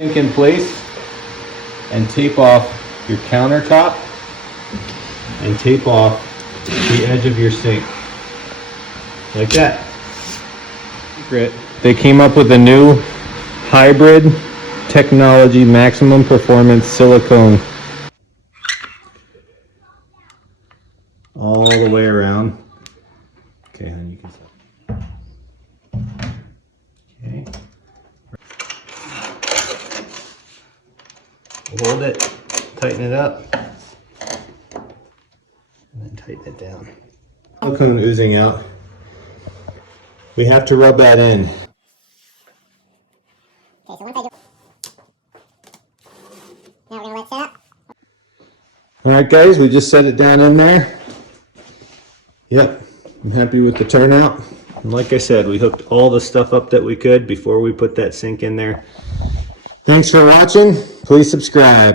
Sink in place and tape off your countertop and tape off the edge of your sink like that. They came up with a new hybrid technology maximum performance silicone all the way around. Okay, honey, you can stop. Okay. Hold it, tighten it up, and then tighten it down. Silicone oozing out. We have to rub that in. Okay, so once I do, now we're gonna let it set up. All right, guys, we just set it down in there. Yep, I'm happy with the turnout. And like I said, we hooked all the stuff up that we could before we put that sink in there. Thanks for watching. Please subscribe.